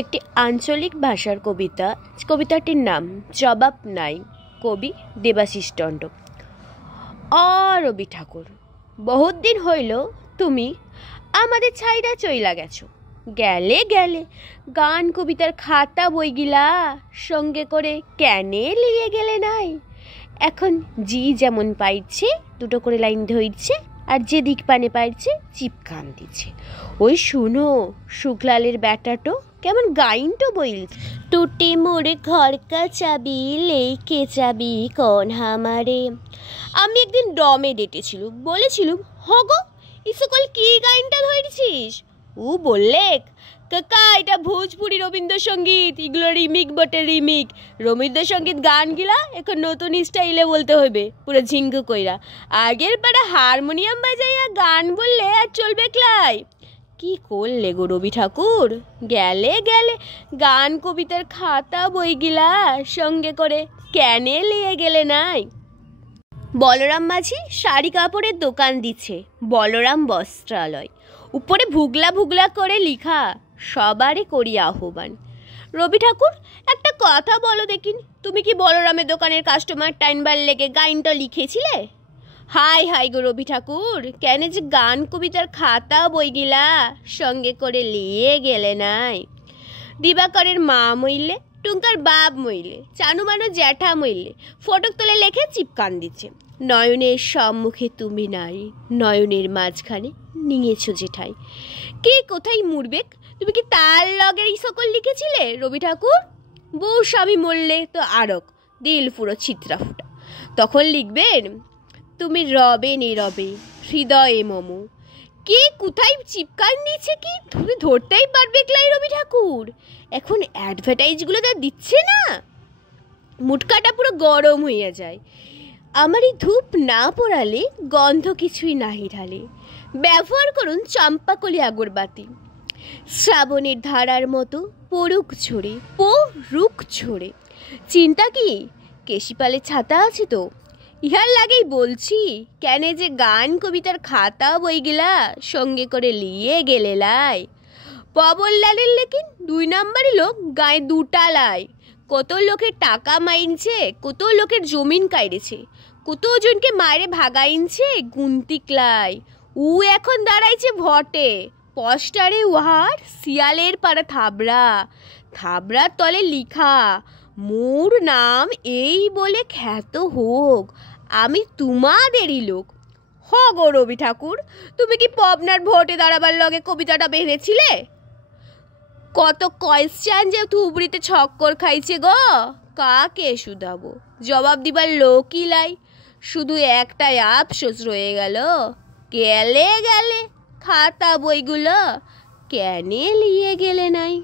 একটি আঞ্চলিক ভাষার কবিতা। কবিতাটির নাম জবাব নাই। কবি দেবাশিস টন্ডন। রবি ঠাকুর, বহুত দিন হইল তুমি আমাদের ছাইরা চইলা গেছো। গেলে গেলে গান কবিতার খাতা বইগিলা সঙ্গে করে কেনে লিয়ে গেলে নাই। এখন জি যেমন পাইছে দুটো করে লাইন ধরছে, আর যে দিক পানে পাইছে চিপকান দিচ্ছে। ওই শুনো শুক্লালের ব্যাটাটো কেমন গাইনটো বইল, টুটি মোড়ে ঘর কা চাবি লেকে চাবি কোন হামারে। আমি একদিন ডমে ডেটেছিল, বলেছিলুম হগো ইসকল কি গাইনটা ধরছিস। ও বললে কাকা এটা ভোজপুরি রবীন্দ্রসঙ্গীত, এগুলো রিমিক বটে রিমিক। রবীন্দ্রসঙ্গীত গানগুলা এখন নতুন স্টাইলে বলতে হবে, পুরো ঝিঙ্গু কইরা। আগের পাড়া হারমোনিয়াম বাজাইয়া গান বললে আর চলবে ক্লাই। কি করলে গো রবি ঠাকুর, গেলে গেলে গান কবিতার খাতা বইগিলা সঙ্গে করে কেনে লিয়ে গেলে নাই। বলরাম মাঝি শাড়ি কাপড়ের দোকান দিচ্ছে, বলরাম বস্ত্রালয়। উপরে ভুগলা ভুগলা করে লিখা, সবারে করি আহ্বান। রবি ঠাকুর একটা কথা বলো দেখিন, তুমি কি বলরামের দোকানের কাস্টমার টাইনবার লেগে গাইনটা লিখেছিলে? হাই হাই গো রবি ঠাকুর, কেন যে গান কবিতার খাতা বইগিলা সঙ্গে করে লিয়ে গেলে নাই। দিবাকরের মা মইলে, টুঙ্কার বাপ মইলে, চানুমানো জ্যাঠা মইলে ফটক তলে লেখে চিপকান দিচ্ছে। নয়নের সম্মুখে তুমি নাই, নয়নের মাঝখানে নিয়েছো জেঠাই। কে কোথায় মুড়বেক, তুমি কি তার লগের এই সকল লিখেছিলে রবি ঠাকুর? বউ স্বামী মরলে তো আরক দিল পুরো ছিত্রা ফুটা। তখন লিখবেন তুমি রবে নীরবে হৃদয়ে মম। কে কোথায় চিপকান দিচ্ছে কি তুমি ধরতেই পারবে ক্লাই রবি ঠাকুর। এখন অ্যাডভার্টাইজগুলো যা দিচ্ছে না, মুটকাটা পুরো গরম হইয়া যায়। আমার এই ধূপ না পোড়ালে গন্ধ কিছুই নাহি ঢালে। ব্যবহার করুন চম্পাকলি আগরবাতি, শ্রাবণের ধারার মতো পড়ুক ঝরে, পড়ুক ঝরে। চিন্তা কি কেশিপালে ছাতা আছে তো, ইহার লাগেই বলছি কেন যে গান কবিতার খাতা বইগিলা সঙ্গে করে লিয়ে গেলে লাই। পবনলালের লেকিন 2 নম্বরই লোক গায়ে 2টা লাই। কত লোকের টাকা মাইনছে, কত লোকের জমিন কাইরেছে, কত জনকে মায়েরে ভাগাইনছে গুন্তিকলাই। উ এখন দাঁড়াইছে ভটে, পোস্টারে উহার শিয়ালের পাড়া থাবড়া, থাবড়ার তলে লিখা মোর নাম এই বলে খ্যাত হোক, আমি তোমাদেরই লোক। হ গো রবি ঠাকুর, তুমি কি পবনার ভোটে দাঁড়াবার লগে কবিতাটা বেঁধেছিলে? কত কোয়েশ্চেন যে থুবড়িতে ছক্কর খাইছে গো, কাকে শুধাবো, জবাব দিবার লোকই লাই। শুধু একটাই আফসোস রয়ে গেল, গেলে গেলে খাতা বইগুলো কেনে লিয়ে গেলে নাই।